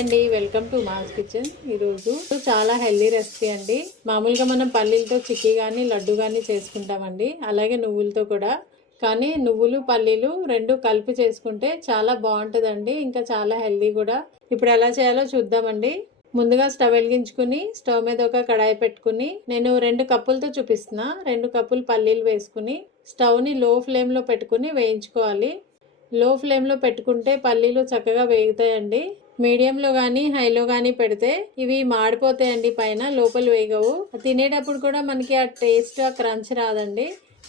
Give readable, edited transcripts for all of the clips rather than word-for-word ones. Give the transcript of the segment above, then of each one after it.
అండి, welcome to mass kitchen. ఈరోజు చాలా హెల్దీ రెసిపీ అండి. మామూలుగా మనం పల్లీలతో చిక్కీ కానీ లడ్డు కానీ చేసుకుంటామండి, అలాగే నువ్వులతో కూడా. కానీ నువ్వులు పల్లీలు రెండు కలిపి చేసుకుంటే చాలా బాగుంటుందండి, ఇంకా చాలా హెల్దీ కూడా. ఇప్పుడు ఎలా చేయాలో చూద్దామండి. ముందుగా స్టవ్ వెలిగించుకుని స్టవ్ మీద ఒక కడాయి పెట్టుకుని, నేను 2 కప్పులతో చూపిస్తున్నా. 2 కప్పులు పల్లీలు వేసుకుని స్టవ్ని లో ఫ్లేమ్లో పెట్టుకుని వేయించుకోవాలి. లో ఫ్లేమ్లో పెట్టుకుంటే పల్లీలు చక్కగా వేగుతాయండి. మీడియంలో కానీ హైలో కానీ పెడితే ఇవి మాడిపోతాయండి, పైన లోపల వేగవు. తినేటప్పుడు కూడా మనకి ఆ టేస్ట్ ఆ క్రంచ్ రాదండి.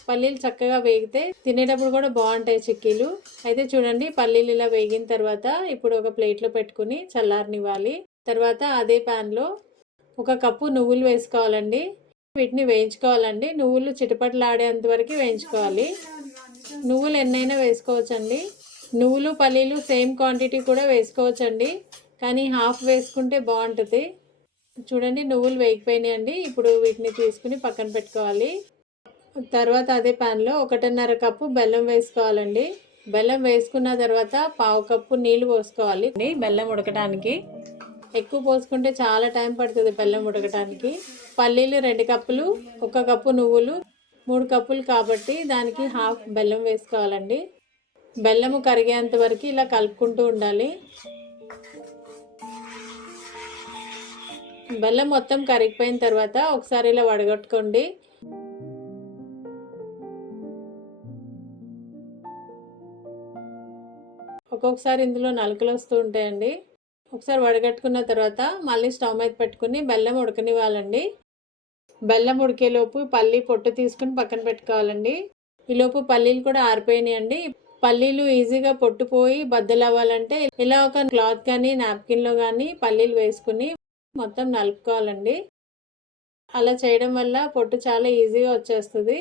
పల్లీలు చక్కగా వేగితే తినేటప్పుడు కూడా బాగుంటాయి చిక్కీలు. అయితే చూడండి, పల్లీలు ఇలా వేగిన తర్వాత ఇప్పుడు ఒక ప్లేట్లో పెట్టుకుని చల్లారనివ్వాలి. తర్వాత అదే ప్యాన్లో 1 కప్పు నువ్వులు వేసుకోవాలండి. వీటిని వేయించుకోవాలండి. నువ్వులు చిటపటలాడేంత వరకు వేయించుకోవాలి. నువ్వులు ఎన్నైనా వేసుకోవచ్చండి. నువ్వులు పల్లీలు సేమ్ క్వాంటిటీ కూడా వేసుకోవచ్చండి, కానీ హాఫ్ వేసుకుంటే బాగుంటుంది. చూడండి, నువ్వులు వేగిపోయినాయండి. ఇప్పుడు వీటిని తీసుకుని పక్కన పెట్టుకోవాలి. తర్వాత అదే ప్యాన్లో 1.5 కప్పు బెల్లం వేసుకోవాలండి. బెల్లం వేసుకున్న తర్వాత 1/2 కప్పు నీళ్లు పోసుకోవాలి బెల్లం ఉడకడానికి. ఎక్కువ పోసుకుంటే చాలా టైం పడుతుంది బెల్లం ఉడకడానికి. పల్లీలు 2 కప్పులు, 1 కప్పు నువ్వులు 3 కప్పులు కాబట్టి దానికి హాఫ్ బెల్లం వేసుకోవాలండి. బెల్లము కరిగేంత వరకు ఇలా కలుపుకుంటూ ఉండాలి. బెల్లం మొత్తం కరిగిపోయిన తర్వాత ఒకసారి ఇలా వడగట్టుకోండి. ఒక్కొక్కసారి ఇందులో నలుకలు వస్తూ ఉంటాయండి. ఒకసారి వడగట్టుకున్న తర్వాత మళ్ళీ స్టవ్ మీద పెట్టుకుని బెల్లం ఉడకనివ్వాలండి. బెల్లం ఉడికేలోపు పల్లి పొట్టు తీసుకుని పక్కన పెట్టుకోవాలండి. ఈలోపు పల్లీలు కూడా ఆరిపోయినాయండి. పల్లీలు ఈజీగా పొట్టుపోయి బద్దలు అవ్వాలంటే ఇలా ఒక క్లాత్ కానీ నాప్కిన్లో కానీ పల్లీలు వేసుకుని మొత్తం నలుపుకోవాలండి. అలా చేయడం వల్ల పొట్టు చాలా ఈజీగా వచ్చేస్తుంది.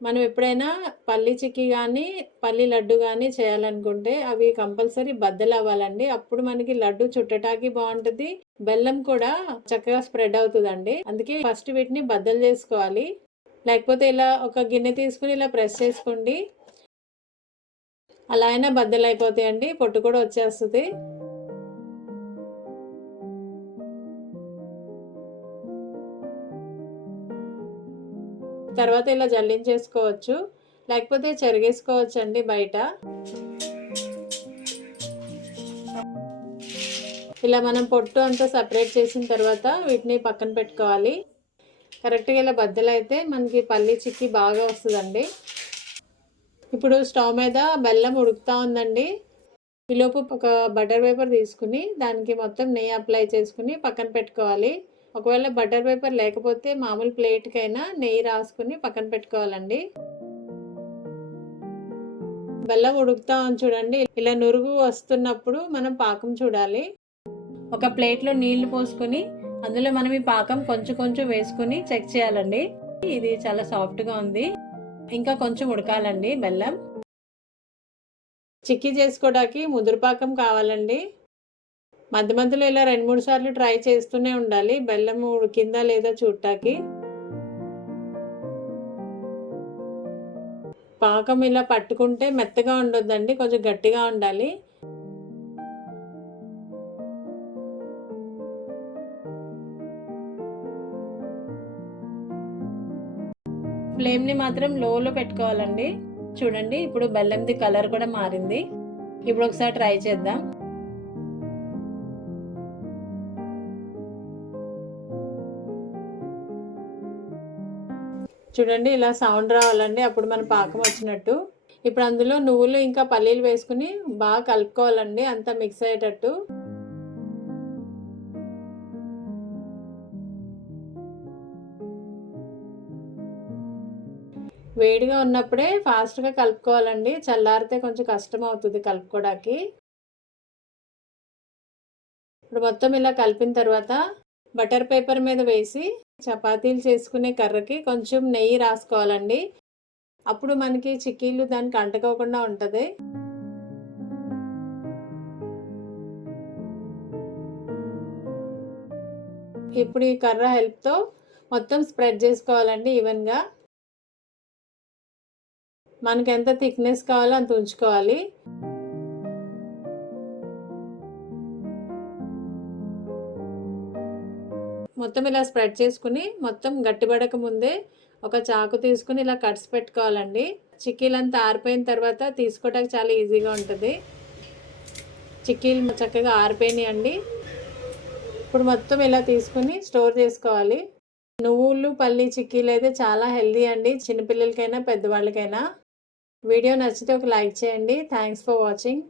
మనం ఎప్పుడైనా పల్లి చిక్కీ కానీ పల్లి లడ్డు కానీ చేయాలనుకుంటే అవి కంపల్సరీ బద్దలు అవ్వాలండి. అప్పుడు మనకి లడ్డు చుట్టటానికి బాగుంటుంది, బెల్లం కూడా చక్కగా స్ప్రెడ్ అవుతుందండి. అందుకే ఫస్ట్ వీటిని బద్దలు చేసుకోవాలి. లేకపోతే ఇలా ఒక గిన్నె తీసుకుని ఇలా ప్రెస్ చేసుకోండి, అలా అయినా బద్దలు అయిపోతాయండి, పొట్టు కూడా వచ్చేస్తుంది. తర్వాత ఇలా జల్లించేసుకోవచ్చు, లేకపోతే చెరిగేసుకోవచ్చు అండి బయట. ఇలా మనం పొట్టు అంతా సపరేట్ చేసిన తర్వాత వీటిని పక్కన పెట్టుకోవాలి. కరెక్ట్గా ఇలా బద్దలు అయితే మనకి పల్లి చిక్కీ బాగా వస్తుందండి. ఇప్పుడు స్టవ్ మీద బెల్లం ఉడుకుతూ ఉందండి. ఈలోపు ఒక బటర్ పేపర్ తీసుకుని దానికి మొత్తం నెయ్యి అప్లై చేసుకుని పక్కన పెట్టుకోవాలి. ఒకవేళ బటర్ పేపర్ లేకపోతే మామూలు ప్లేట్కైనా నెయ్యి రాసుకుని పక్కన పెట్టుకోవాలండి. బెల్లం ఉడుకుతా ఉంది చూడండి, ఇలా నురుగు వస్తున్నప్పుడు మనం పాకం చూడాలి. ఒక ప్లేట్లో నీళ్లు పోసుకొని అందులో మనం ఈ పాకం కొంచెం కొంచెం వేసుకుని చెక్ చేయాలండి. ఇది చాలా సాఫ్ట్గా ఉంది, ఇంకా కొంచెం ఉడకాలండి బెల్లం. చిక్కీ చేసుకోవడానికి ముదురు పాకం కావాలండి. మధ్య మధ్యలో ఇలా 2-3 సార్లు ట్రై చేస్తూనే ఉండాలి, బెల్లం ఉడికిందా లేదా చూడటానికి. పాకం ఇలా పట్టుకుంటే మెత్తగా ఉండొద్దండి, కొంచెం గట్టిగా ఉండాలి. ఫ్లేమ్ని మాత్రం లోలో పెట్టుకోవాలండి. చూడండి, ఇప్పుడు బెల్లంది కలర్ కూడా మారింది. ఇప్పుడు ఒకసారి ట్రై చేద్దాం. చూడండి, ఇలా సౌండ్ రావాలండి, అప్పుడు మన పాకం వచ్చినట్టు. ఇప్పుడు అందులో నువ్వులు ఇంకా పల్లీలు వేసుకుని బాగా కలుపుకోవాలండి, అంతా మిక్స్ అయ్యేటట్టు. వేడిగా ఉన్నప్పుడే ఫాస్ట్గా కలుపుకోవాలండి, చల్లారితే కొంచెం కష్టం అవుతుంది కలుపుకోవడానికి. ఇప్పుడు మొత్తం ఇలా కలిపిన తర్వాత బటర్ పేపర్ మీద వేసి చపాతీలు చేసుకునే కర్రకి కొంచెం నెయ్యి రాసుకోవాలండి. అప్పుడు మనకి చిక్కీలు దానికి అంటుకోకుండా ఉంటుంది. ఇప్పుడు ఈ కర్ర హెల్ప్తో మొత్తం స్ప్రెడ్ చేసుకోవాలండి ఈవెన్గా. మనకి ఎంత థిక్నెస్ కావాలో అంత ఉంచుకోవాలి. మొత్తం ఇలా స్ప్రెడ్ చేసుకుని మొత్తం గట్టిపడక ముందే ఒక చాకు తీసుకుని ఇలా కట్స్ పెట్టుకోవాలండి. చిక్కీలంతా ఆరిపోయిన తర్వాత తీసుకోవడానికి చాలా ఈజీగా ఉంటుంది. చిక్కీలు చక్కగా ఆరిపోయినాయండి. ఇప్పుడు మొత్తం ఇలా తీసుకుని స్టోర్ చేసుకోవాలి. నువ్వులు పల్లి చిక్కీలు అయితే చాలా హెల్దీ అండి, చిన్నపిల్లలకైనా పెద్దవాళ్ళకైనా. వీడియో నచ్చితే ఒక లైక్ చేయండి. Thanks for watching.